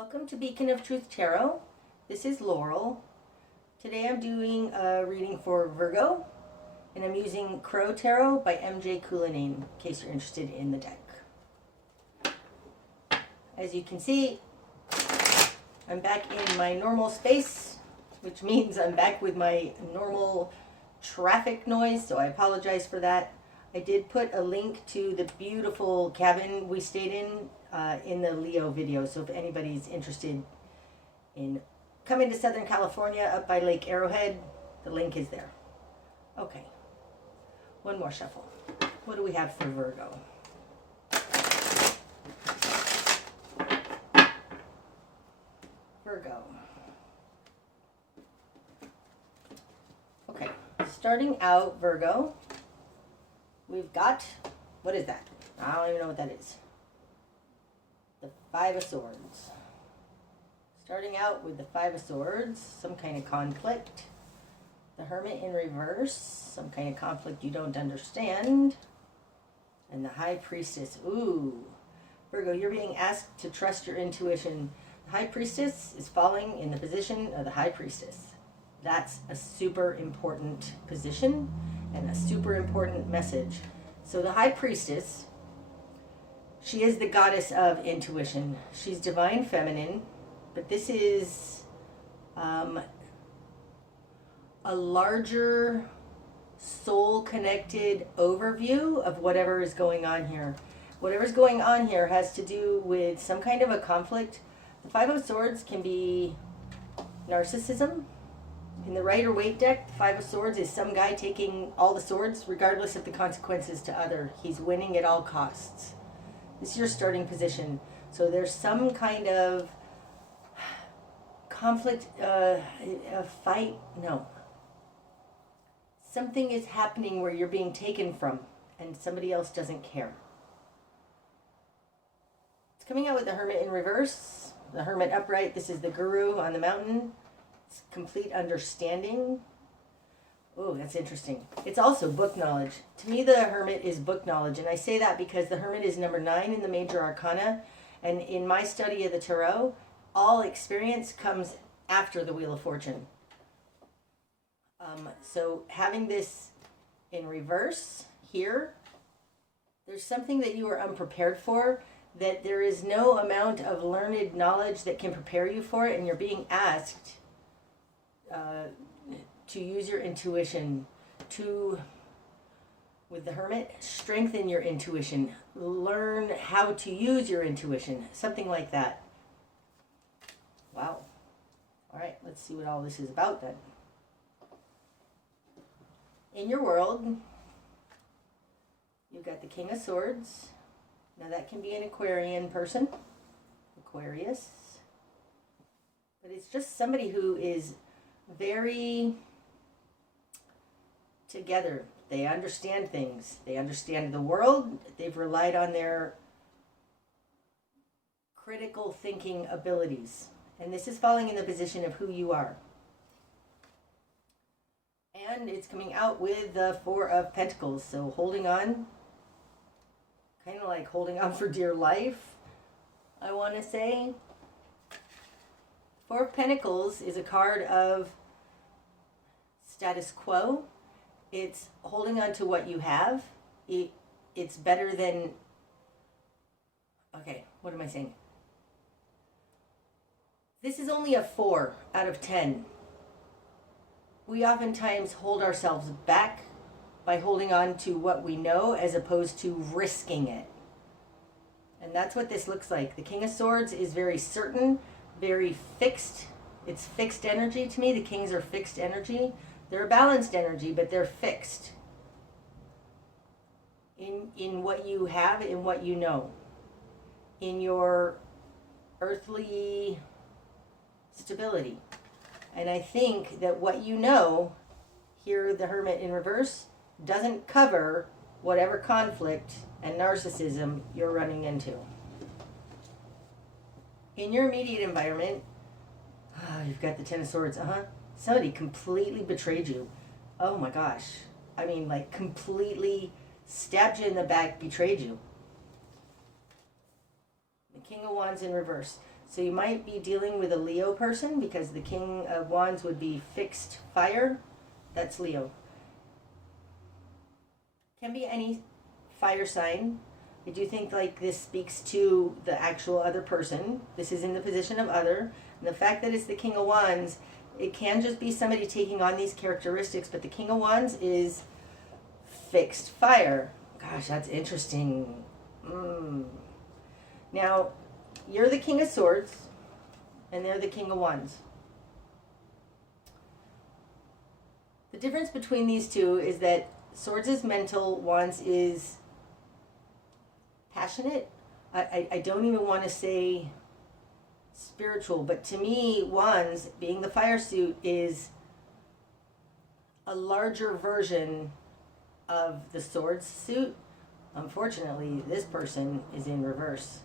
Welcome to Beacon of Truth Tarot. This is Laurel. Today I'm doing a reading for Virgo, and I'm using Crow Tarot by MJ Cullinane, in case you're interested in the deck. As you can see, I'm back in my normal space, which means I'm back with my normal traffic noise, so I apologize for that. I did put a link to the beautiful cabin we stayed in the Leo video, so if anybody's interested in coming to Southern California up by Lake Arrowhead, the link is there. Okay, one more shuffle. What do we have for Virgo? Virgo. Okay, starting out, Virgo, we've got, what is that? I don't even know what that is. The Five of Swords. Starting out with the Five of Swords, some kind of conflict. The Hermit in reverse, some kind of conflict you don't understand. And the High Priestess. Ooh. Virgo, you're being asked to trust your intuition. The High Priestess is falling in the position of the High Priestess. That's a super important position and a super important message. So the High Priestess, she is the goddess of intuition. She's divine feminine, but this is a larger soul-connected overview of whatever is going on here. Whatever's going on here has to do with some kind of a conflict. The Five of Swords can be narcissism. In the Rider-Waite deck, the Five of Swords is some guy taking all the swords, regardless of the consequences to other. He's winning at all costs. This is your starting position. So there's some kind of conflict, a fight, no. Something is happening where you're being taken from and somebody else doesn't care. It's coming out with the Hermit in reverse, the Hermit upright. This is the Guru on the mountain. It's complete understanding. Oh, that's interesting. It's also book knowledge. To me, the Hermit is book knowledge. And I say that because the Hermit is number 9 in the Major Arcana. And in my study of the Tarot, all experience comes after the Wheel of Fortune. So having this in reverse here, there's something that you are unprepared for, that there is no amount of learned knowledge that can prepare you for it, and you're being asked to use your intuition to, with the Hermit, strengthen your intuition, learn how to use your intuition, something like that. Wow. All right, let's see what all this is about then. In your world, you've got the King of Swords. Now that can be an Aquarian person, Aquarius, but it's just somebody who is very together. They understand things. They understand the world. They've relied on their critical thinking abilities. And this is falling in the position of who you are. And it's coming out with the Four of Pentacles. So holding on, kind of like holding on for dear life, I want to say. Four of Pentacles is a card of status quo. It's holding on to what you have. It's better than... Okay, what am I saying? This is only a 4 out of 10. We oftentimes hold ourselves back by holding on to what we know as opposed to risking it. And that's what this looks like. The King of Swords is very certain, very fixed. It's fixed energy to me. The Kings are fixed energy. They're a balanced energy, but they're fixed in what you have, in what you know, in your earthly stability. And I think that what you know, here the Hermit in reverse, doesn't cover whatever conflict and narcissism you're running into. In your immediate environment, you've got the Ten of Swords, somebody completely betrayed you. Oh my gosh. I mean, like, completely stabbed you in the back, betrayed you. The King of Wands in reverse. So you might be dealing with a Leo person because the King of Wands would be fixed fire. That's Leo. Can be any fire sign. I do think like this speaks to the actual other person. This is in the position of other. And the fact that it's the King of Wands, it can just be somebody taking on these characteristics, but the King of Wands is fixed fire. Gosh, that's interesting. Now, you're the King of Swords, and they're the King of Wands. The difference between these two is that Swords is mental, Wands is passionate. I don't even want to say spiritual, but to me, Wands, being the fire suit, is a larger version of the Swords suit. Unfortunately, this person is in reverse.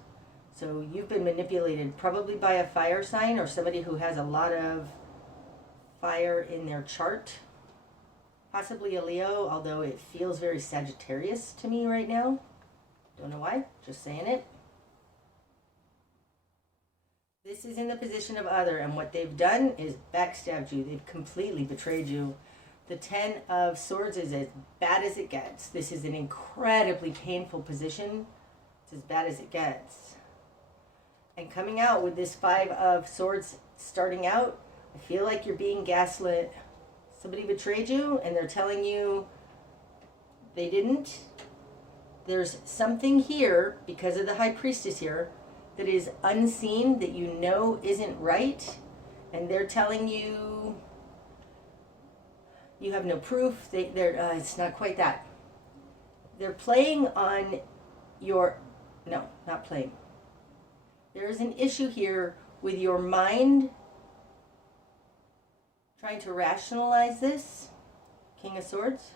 So you've been manipulated probably by a fire sign or somebody who has a lot of fire in their chart. Possibly a Leo, although it feels very Sagittarius to me right now. Don't know why, just saying it. This is in the position of other, and what they've done is backstabbed you. They've completely betrayed you. The 10 of Swords is as bad as it gets. This is an incredibly painful position. It's as bad as it gets. And coming out with this 5 of Swords starting out, I feel like you're being gaslit. Somebody betrayed you and they're telling you they didn't. There's something here, because of the High Priestess here, that is unseen, that you know isn't right. And they're telling you you have no proof. It's not quite that. They're playing on your... No, not playing. There is an issue here with your mind trying to rationalize this, King of Swords.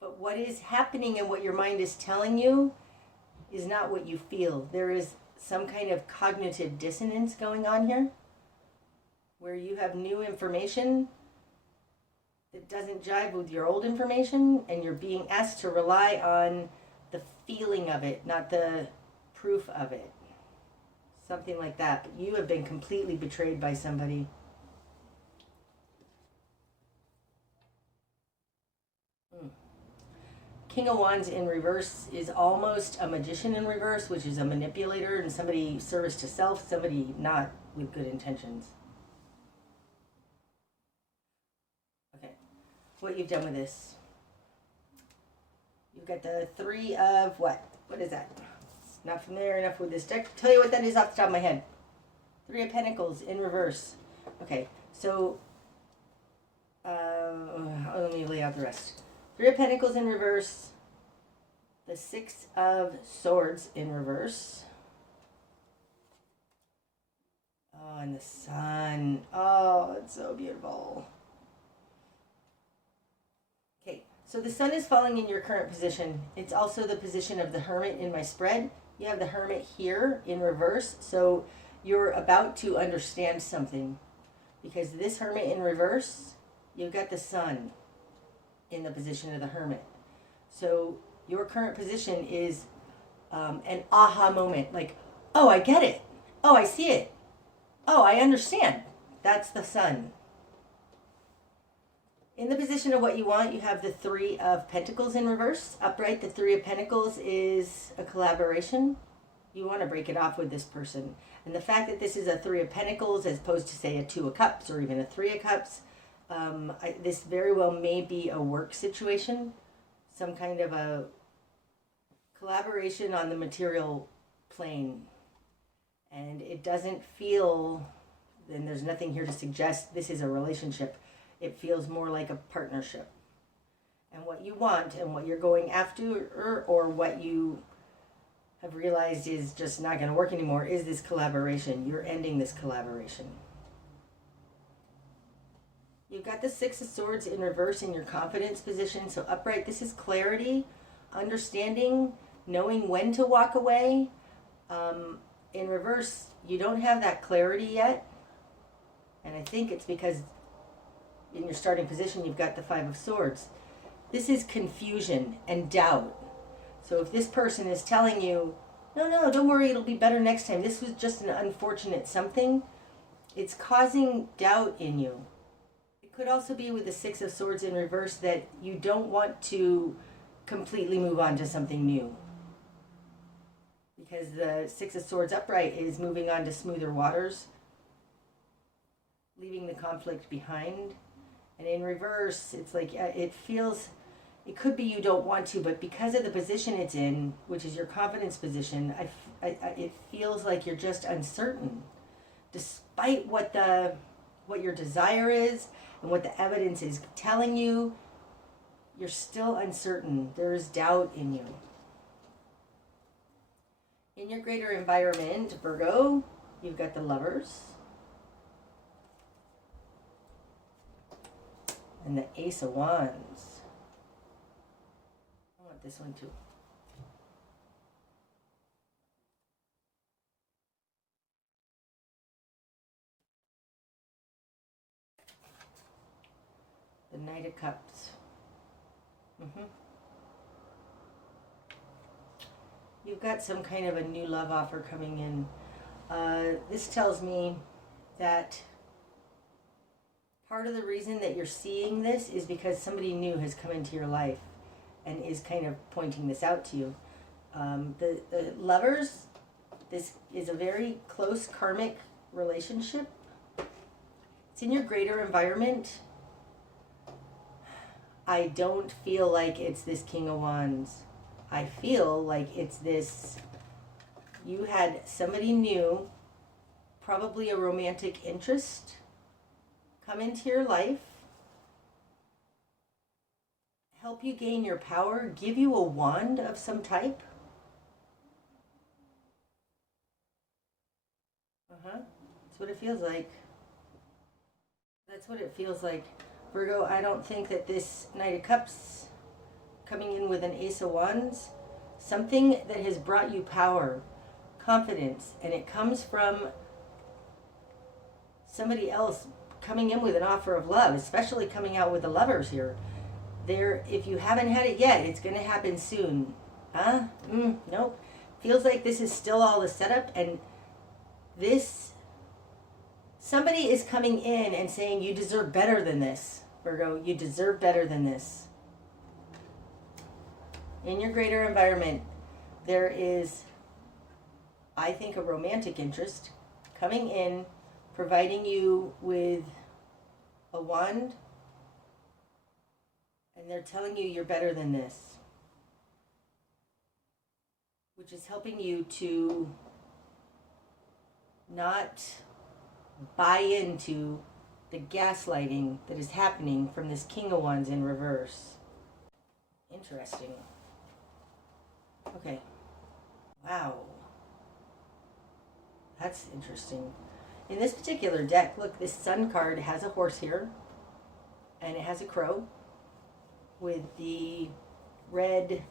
But what is happening and what your mind is telling you is not what you feel. There is some kind of cognitive dissonance going on here, where you have new information that doesn't jive with your old information, and you're being asked to rely on the feeling of it, not the proof of it. Something like that. But you have been completely betrayed by somebody. King of Wands in reverse is almost a magician in reverse, which is a manipulator and somebody service to self, somebody not with good intentions. Okay, what you've done with this. You've got the 3 of what? What is that? It's not familiar enough with this deck. Tell you what that is off the top of my head. 3 of Pentacles in reverse. Okay, so let me lay out the rest. 3 of Pentacles in reverse. The 6 of Swords in reverse. Oh, and the Sun. Oh, it's so beautiful. Okay, so the Sun is falling in your current position. It's also the position of the Hermit in my spread. You have the Hermit here in reverse, so you're about to understand something. Because this Hermit in reverse, you've got the Sun in the position of the Hermit. So your current position is an aha moment. Like, oh, I get it. Oh, I see it. Oh, I understand. That's the Sun. In the position of what you want, you have the 3 of Pentacles in reverse. Upright, the 3 of Pentacles is a collaboration. You want to break it off with this person. And the fact that this is a 3 of Pentacles as opposed to, say, a 2 of Cups or even a 3 of Cups, this very well may be a work situation. Some kind of a collaboration on the material plane. And it doesn't feel, and there's nothing here to suggest this is a relationship. It feels more like a partnership. And what you want and what you're going after, or what you have realized is just not going to work anymore, is this collaboration. You're ending this collaboration. You've got the 6 of Swords in reverse in your confidence position. So upright, this is clarity, understanding, knowing when to walk away. In reverse, you don't have that clarity yet. And I think it's because in your starting position, you've got the 5 of Swords. This is confusion and doubt. So if this person is telling you, No, don't worry, it'll be better next time. This was just an unfortunate something. It's causing doubt in you. It could also be with the Six of Swords in reverse that you don't want to completely move on to something new. Because the Six of Swords upright is moving on to smoother waters, leaving the conflict behind. And in reverse, it's like it feels, it could be you don't want to, but because of the position it's in, which is your confidence position, it feels like you're just uncertain. Despite what your desire is and what the evidence is telling you, you're still uncertain. There is doubt in you. In your greater environment, Virgo, you've got the Lovers and the Ace of Wands. I want this one too. The Knight of Cups. You've got some kind of a new love offer coming in. This tells me that part of the reason that you're seeing this is because somebody new has come into your life and is kind of pointing this out to you. The Lovers, this is a very close karmic relationship. It's in your greater environment. I don't feel like it's this King of Wands. I feel like it's this, you had somebody new, probably a romantic interest, come into your life, help you gain your power, give you a wand of some type. That's what it feels like. That's what it feels like. Virgo, I don't think that this Knight of Cups coming in with an Ace of Wands, something that has brought you power, confidence, and it comes from somebody else coming in with an offer of love, especially coming out with the Lovers here. There, if you haven't had it yet, it's going to happen soon. Nope. Feels like this is still all the setup, and this, somebody is coming in and saying you deserve better than this, Virgo. You deserve better than this. In your greater environment, there is, I think, a romantic interest coming in, providing you with a wand, and they're telling you you're better than this, which is helping you to not buy into the gaslighting that is happening from this King of Wands in reverse. Interesting. Okay. Wow. That's interesting. In this particular deck, look, this Sun card has a horse here, and it has a crow with the red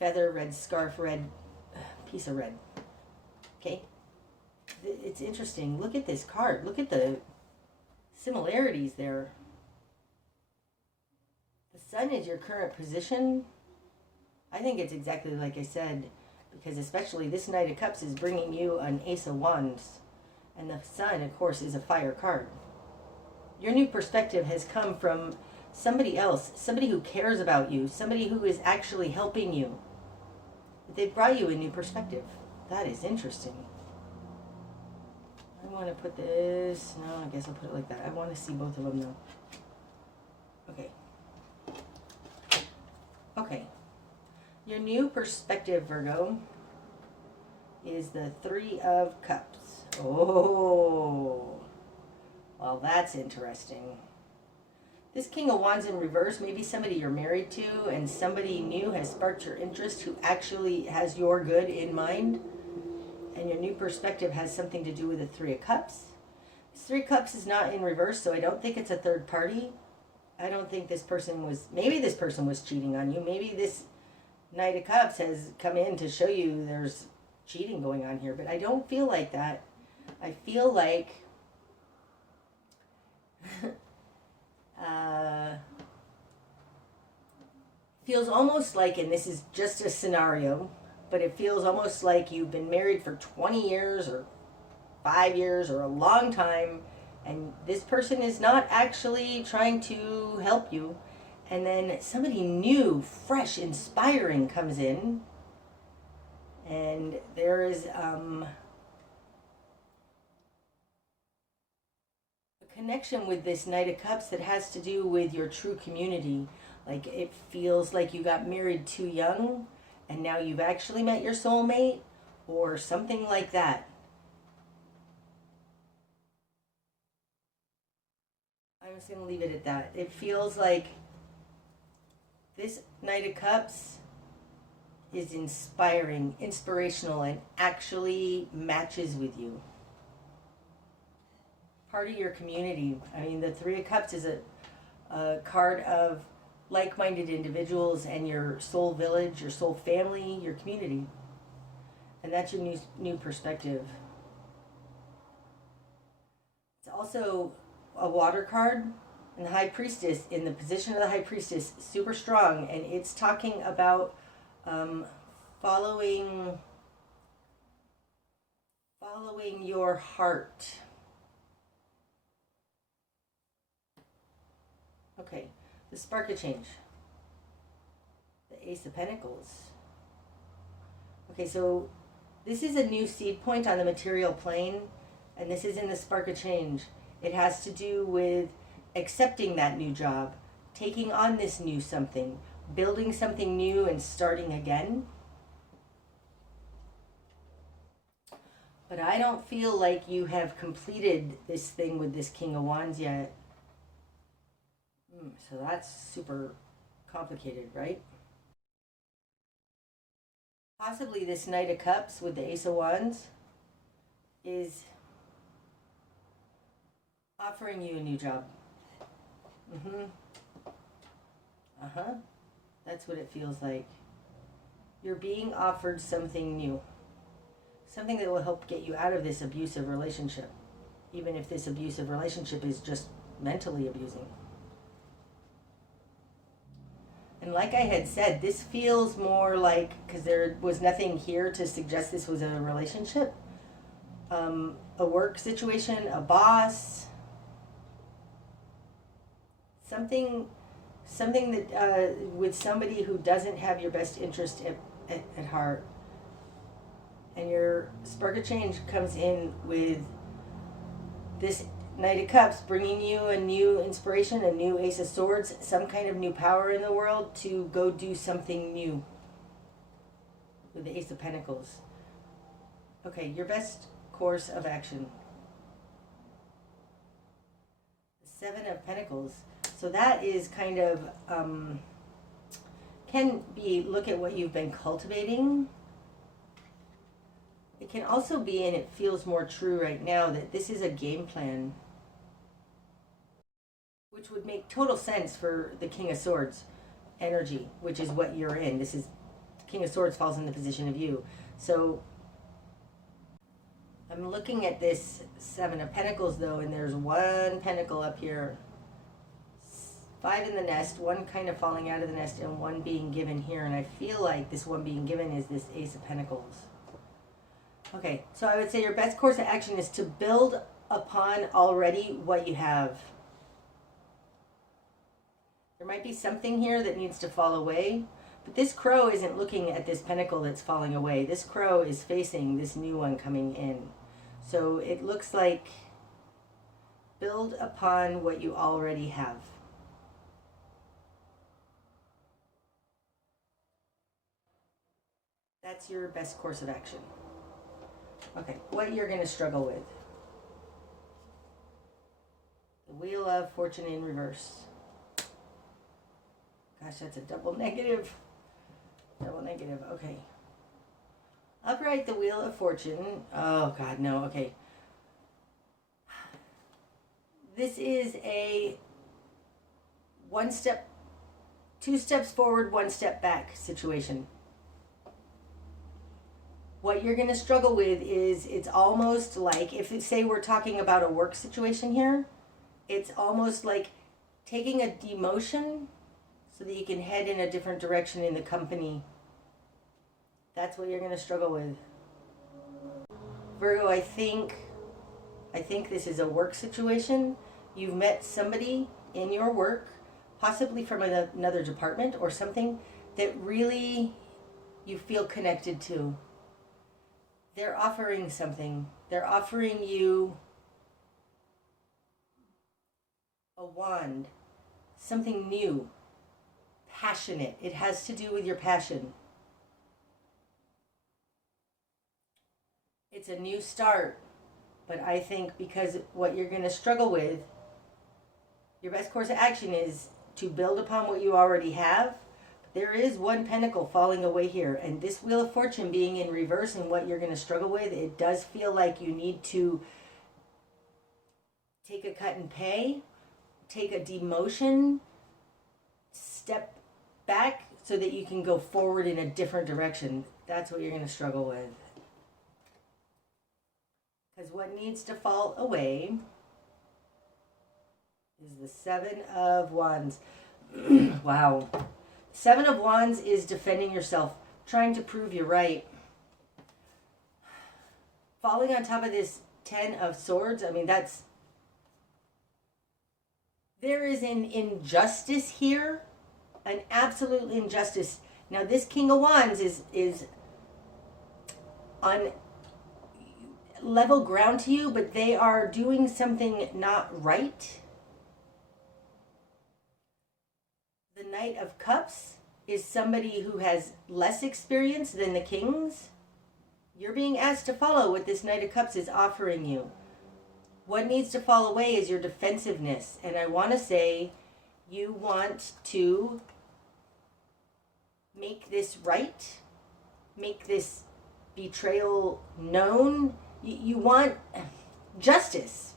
feather, red scarf, red piece of red. Okay? It's interesting. Look at this card. Look at the similarities there. The Sun is your current position. I think it's exactly like I said, because especially this Knight of Cups is bringing you an Ace of Wands. And the Sun, of course, is a fire card. Your new perspective has come from somebody else, somebody who cares about you, somebody who is actually helping you. They've brought you a new perspective. That is interesting. I want to put this, no, I guess I'll put it like that. I want to see both of them though. Okay. Okay. Your new perspective, Virgo, is the Three of Cups. Oh, well, that's interesting. This King of Wands in reverse, maybe somebody you're married to and somebody new has sparked your interest who actually has your good in mind. And your new perspective has something to do with the Three of Cups. This Three of Cups is not in reverse, so I don't think it's a third party. I don't think this person was, maybe this person was cheating on you. Maybe this Knight of Cups has come in to show you there's cheating going on here, but I don't feel like that. I feel like feels almost like, and this is just a scenario, but it feels almost like you've been married for 20 years or 5 years or a long time, and this person is not actually trying to help you. And then somebody new, fresh, inspiring comes in, and there is a connection with this Knight of Cups that has to do with your true community. Like, it feels like you got married too young, and now you've actually met your soulmate, or something like that. I'm just going to leave it at that. It feels like this Knight of Cups is inspiring, inspirational, and actually matches with you. Part of your community. I mean, the Three of Cups is a card of like-minded individuals and your soul village, your soul family, your community. And that's your new perspective. It's also a water card, and the High Priestess, in the position of the High Priestess, super strong, and it's talking about following your heart. Okay, the spark of change. The Ace of Pentacles. Okay, so this is a new seed point on the material plane, and this is in the spark of change. It has to do with accepting that new job, taking on this new something, building something new and starting again. But I don't feel like you have completed this thing with this King of Wands yet. So that's super complicated, right? Possibly this Knight of Cups with the Ace of Wands is offering you a new job. That's what it feels like. You're being offered something new. Something that will help get you out of this abusive relationship. Even if this abusive relationship is just mentally abusing. And like I had said, this feels more like, because there was nothing here to suggest this was a relationship, a work situation, a boss, something that with somebody who doesn't have your best interest at heart. And your spark of change comes in with this Knight of Cups, bringing you a new inspiration, a new Ace of Swords, some kind of new power in the world to go do something new. With the Ace of Pentacles. Okay, your best course of action. The Seven of Pentacles. So that is kind of, can be, look at what you've been cultivating. It can also be, and it feels more true right now, that this is a game plan. Which would make total sense for the King of Swords energy, which is what you're in. This is, King of Swords falls in the position of you. So I'm looking at this Seven of Pentacles though, and there's one pentacle up here. 5 in the nest, one kind of falling out of the nest, and one being given here. And I feel like this one being given is this Ace of Pentacles. Okay, so I would say your best course of action is to build upon already what you have. There might be something here that needs to fall away, but this crow isn't looking at this pentacle that's falling away. This crow is facing this new one coming in. So it looks like build upon what you already have. That's your best course of action. Okay, what you're going to struggle with. The Wheel of Fortune in reverse. Gosh, that's a double negative. Double negative, okay. Upright, the Wheel of Fortune. Oh, God, no, okay. This is a 2 steps forward, 1 step back situation. What you're going to struggle with is, it's almost like, if say we're talking about a work situation here, it's almost like taking a demotion so that you can head in a different direction in the company. That's what you're going to struggle with. Virgo, I think this is a work situation. You've met somebody in your work, possibly from another department or something, that really you feel connected to. They're offering something. They're offering you a wand, something new, passionate. It has to do with your passion. It's a new start, but I think because what you're going to struggle with, your best course of action is to build upon what you already have. There is one pentacle falling away here, and this Wheel of Fortune being in reverse and what you're going to struggle with, it does feel like you need to take a cut and pay, take a demotion, step back so that you can go forward in a different direction. That's what you're going to struggle with. Because what needs to fall away is the Seven of Wands. Wow. Seven of Wands is defending yourself, trying to prove you're right. Falling on top of this Ten of Swords, I mean, there is an injustice here, an absolute injustice. Now, this King of Wands is on level ground to you, but they are doing something not right. The Knight of Cups is somebody who has less experience than the Kings. You're being asked to follow what this Knight of Cups is offering you. What needs to fall away is your defensiveness. And I want to say you want to make this right, make this betrayal known. You want justice.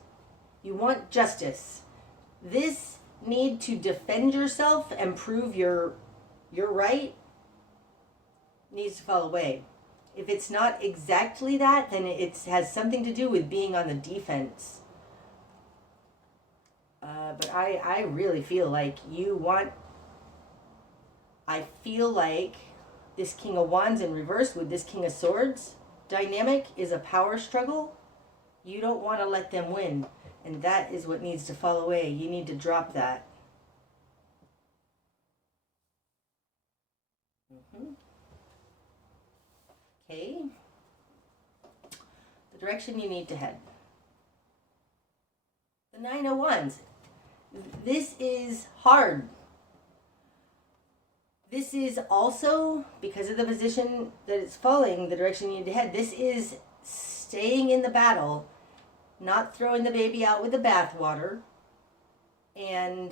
You want justice. This need to defend yourself and prove you're right needs to fall away. If it's not exactly that, then it has something to do with being on the defense. But I really feel like I feel like this King of Wands in reverse with this King of Swords dynamic is a power struggle. You don't want to let them win. And that is what needs to fall away. You need to drop that. Okay. The direction you need to head. The Nine of Wands. This is hard. This is also, because of the position that it's falling, the direction you need to head. This is staying in the battle, not throwing the baby out with the bathwater. And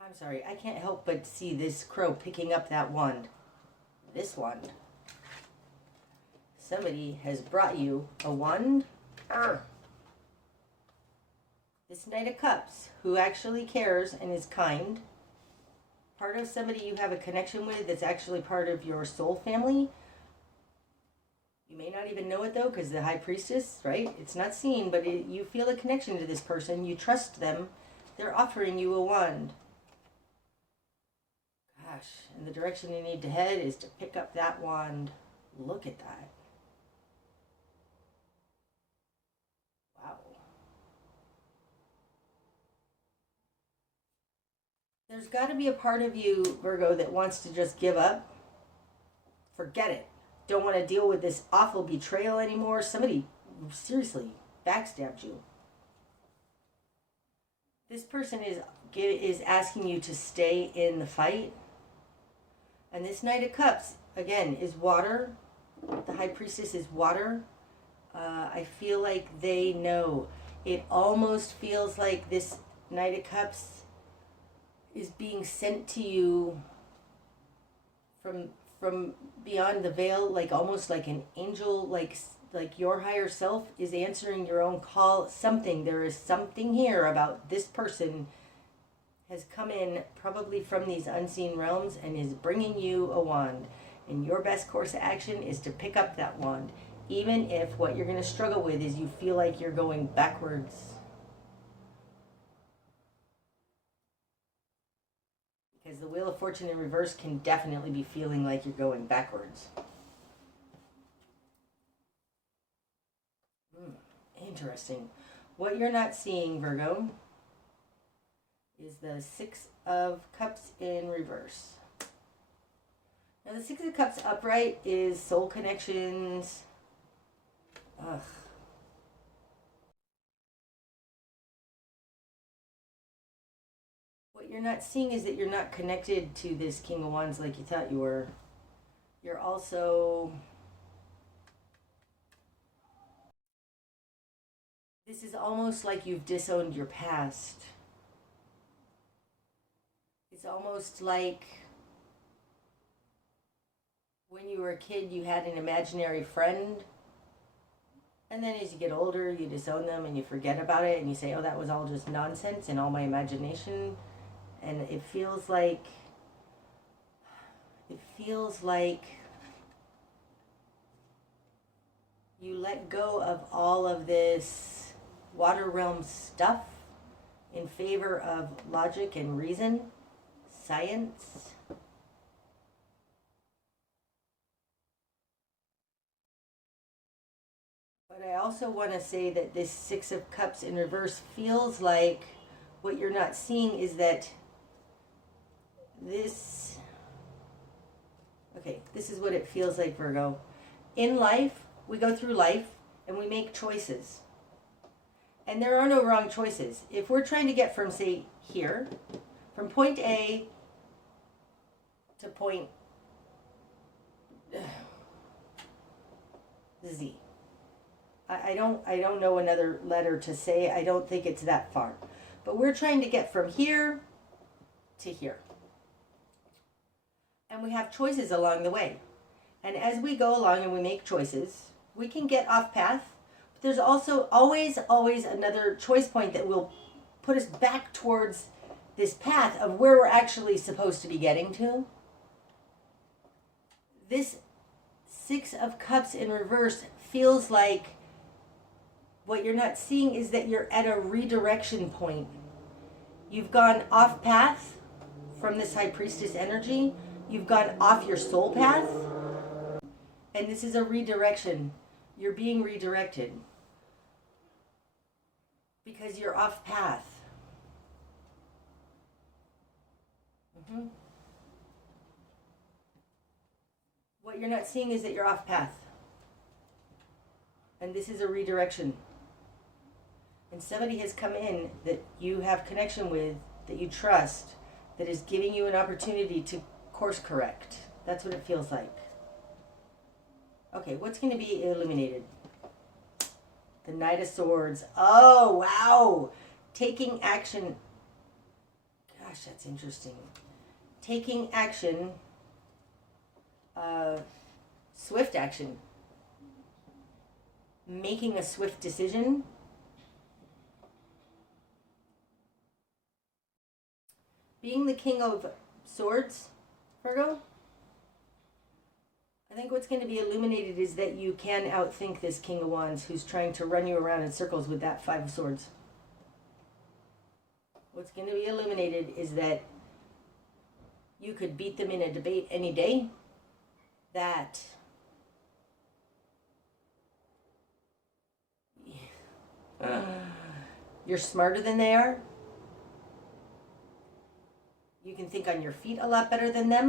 I'm sorry, I can't help but see this crow picking up that wand. This wand. Somebody has brought you a wand. This Knight of Cups, who actually cares and is kind. Part of somebody you have a connection with that's actually part of your soul family. You may not even know it though, because the High Priestess, right? It's not seen, but you feel a connection to this person. You trust them. They're offering you a wand. Gosh, and the direction you need to head is to pick up that wand. Look at that. Wow. There's got to be a part of you, Virgo, that wants to just give up. Forget it. Don't want to deal with this awful betrayal anymore. Somebody seriously backstabbed you. This person is asking you to stay in the fight. And this Knight of Cups, again, is water. The High Priestess is water. I feel like they know. It almost feels like this Knight of Cups is being sent to you from beyond the veil, like almost like an angel, like your higher self is answering your own call. Something, there is something here about this person has come in probably from these unseen realms and is bringing you a wand. And your best course of action is to pick up that wand, even if what you're going to struggle with is you feel like you're going backwards. Because the Wheel of of Fortune in reverse can definitely be feeling like you're going backwards. Interesting. What you're not seeing, Virgo, is the Six of Cups in reverse. Now, the Six of Cups upright is soul connections. Ugh. What you're not seeing is that you're not connected to this King of Wands like you thought you were. You're also... This is almost like you've disowned your past. It's almost like when you were a kid, you had an imaginary friend. And then as you get older, you disown them and you forget about it. And you say, oh, that was all just nonsense and all my imagination. And it feels like you let go of all of this water realm stuff in favor of logic and reason, science. But I also want to say that this Six of Cups in reverse feels like what you're not seeing is that this is what it feels like, Virgo. In life, we go through life and we make choices. And there are no wrong choices. If we're trying to get from, say, here, from point A to point Z. I don't know another letter to say. I don't think it's that far. But we're trying to get from here to here. And we have choices along the way. And as we go along and we make choices, we can get off path. But there's also always another choice point that will put us back towards this path of where we're actually supposed to be getting to. This Six of Cups in reverse feels like what you're not seeing is that you're at a redirection point. You've gone off path from this High Priestess energy. You've gone off your soul path. And this is a redirection. You're being redirected because you're off path. What you're not seeing is that you're off path. And this is a redirection. And somebody has come in that you have connection with, that you trust, that is giving you an opportunity to course correct. That's what it feels like. Okay, what's going to be illuminated? The Knight of Swords. Oh, wow. Taking action. Gosh, that's interesting. Taking action. Swift action. Making a swift decision. Being the King of Swords, Virgo, I think what's going to be illuminated is that you can outthink this King of Wands who's trying to run you around in circles with that Five of Swords. What's going to be illuminated is that you could beat them in a debate any day, that you're smarter than they are. You can think on your feet a lot better than them.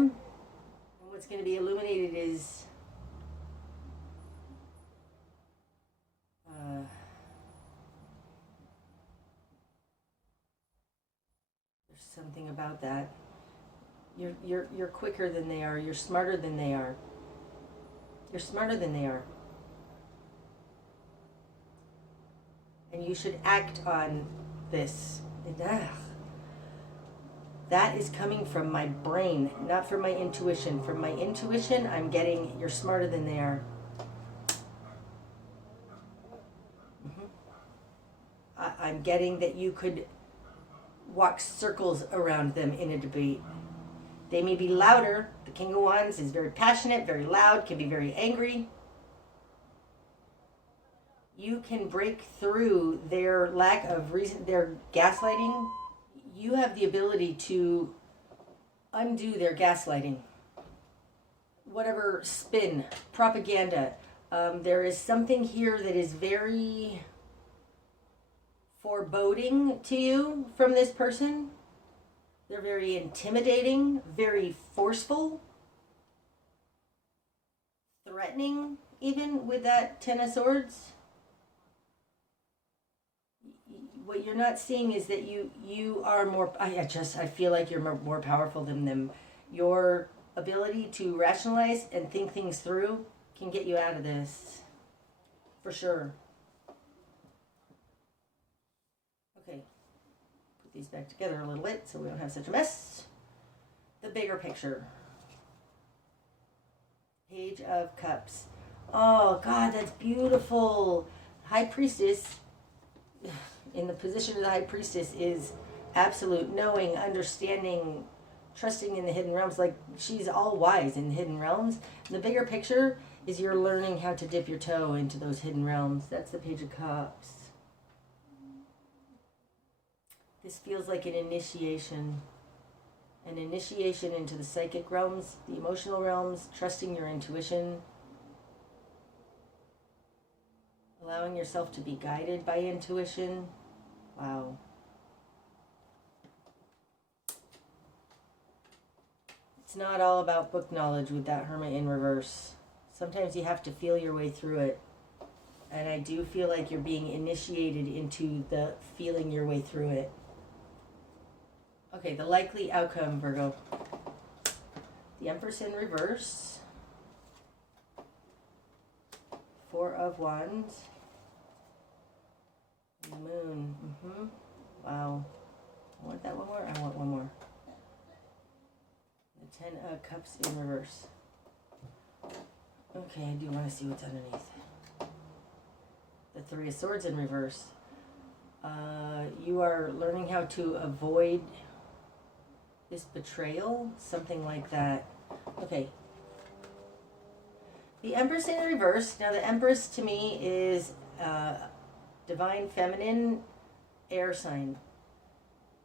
And what's going to be illuminated is there's something about that. You're quicker than they are. You're smarter than they are. You're smarter than they are. And you should act on this. That is coming from my brain, not from my intuition. From my intuition, I'm getting you're smarter than they are. I'm getting that you could walk circles around them in a debate. They may be louder. The King of Wands is very passionate, very loud, can be very angry. You can break through their lack of reason, their gaslighting. You have the ability to undo their gaslighting, whatever spin, propaganda. There is something here that is very foreboding to you from this person. They're very intimidating, very forceful, threatening, even with that Ten of Swords. What you're not seeing is that you are more, I feel like you're more powerful than them. Your ability to rationalize and think things through can get you out of this, for sure. Okay, put these back together a little bit so we don't have such a mess. The bigger picture. Page of Cups. Oh God, that's beautiful. High Priestess, in the position of the High Priestess, is absolute knowing, understanding, trusting in the hidden realms. Like, she's all wise in the hidden realms. And the bigger picture is you're learning how to dip your toe into those hidden realms. That's the Page of Cups. This feels like an initiation into the psychic realms, the emotional realms, trusting your intuition, allowing yourself to be guided by intuition. Wow. It's not all about book knowledge with that Hermit in reverse. Sometimes you have to feel your way through it. And I do feel like you're being initiated into the feeling your way through it. Okay, the likely outcome, Virgo. The Empress in reverse. Four of Wands. And the Moon. Wow. I want that one more? I want one more. The Ten of Cups in reverse. Okay, I do want to see what's underneath. The Three of Swords in reverse. You are learning how to avoid this betrayal, something like that. Okay. The Empress in reverse. Now, the Empress to me is divine feminine air sign.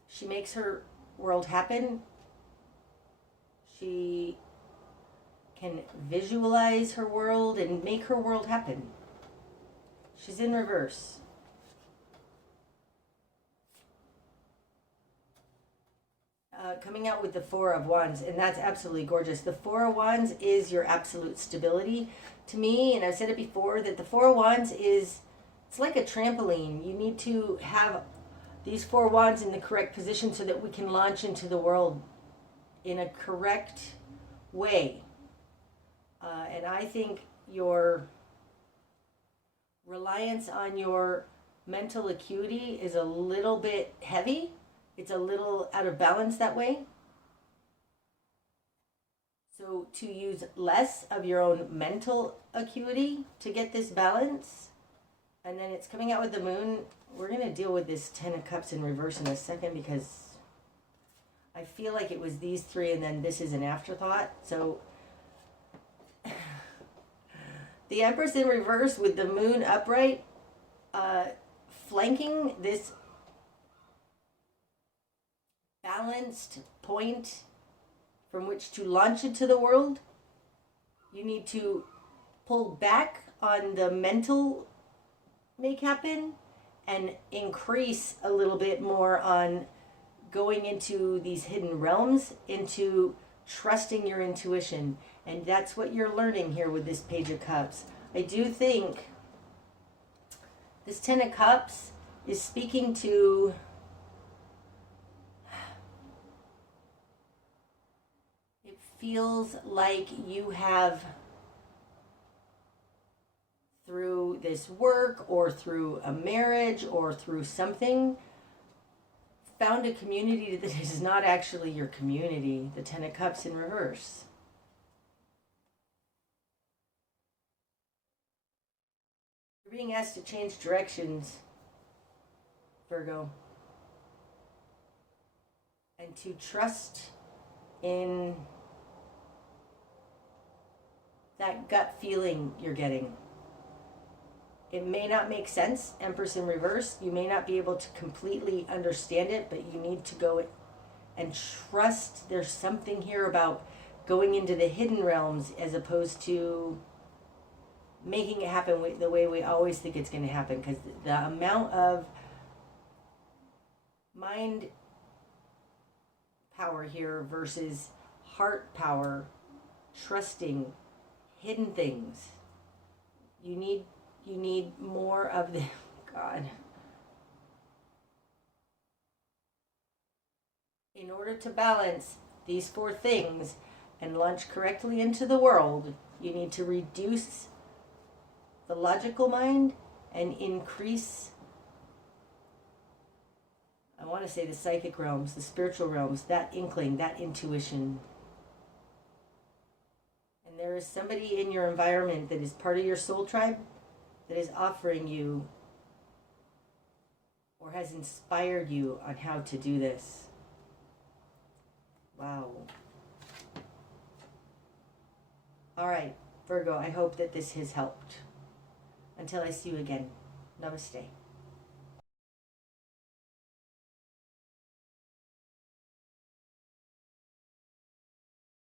She makes her world happen. She can visualize her world and make her world happen. She's in reverse. Coming out with the Four of Wands, and that's absolutely gorgeous. The Four of Wands is your absolute stability to me, and I've said it before that the Four of Wands it's like a trampoline. You need to have these Four Wands in the correct position so that we can launch into the world in a correct way. And I think your reliance on your mental acuity is a little bit heavy. It's a little out of balance that way. So to use less of your own mental acuity to get this balance. And then it's coming out with the Moon. We're going to deal with this Ten of Cups in reverse in a second because I feel like it was these three and then this is an afterthought. So the Empress in reverse with the Moon upright, flanking this balanced point from which to launch into the world. You need to pull back on the mental make happen and increase a little bit more on going into these hidden realms, into trusting your intuition. And that's what you're learning here with this Page of Cups. I do think this Ten of Cups is speaking to feels like you have, through this work or through a marriage or through something, found a community that is not actually your community. The Ten of Cups in reverse. You're being asked to change directions, Virgo, and to trust in that gut feeling you're getting. It may not make sense, Empress in reverse. You may not be able to completely understand it, but you need to go and trust. There's something here about going into the hidden realms as opposed to making it happen the way we always think it's going to happen, because the amount of mind power here versus heart power, trusting hidden things. You need more of the God. In order to balance these four things and launch correctly into the world, you need to reduce the logical mind and increase, I want to say, the psychic realms, the spiritual realms, that inkling, that intuition. And there is somebody in your environment that is part of your soul tribe that is offering you or has inspired you on how to do this. Wow. All right, Virgo, I hope that this has helped. Until I see you again, namaste.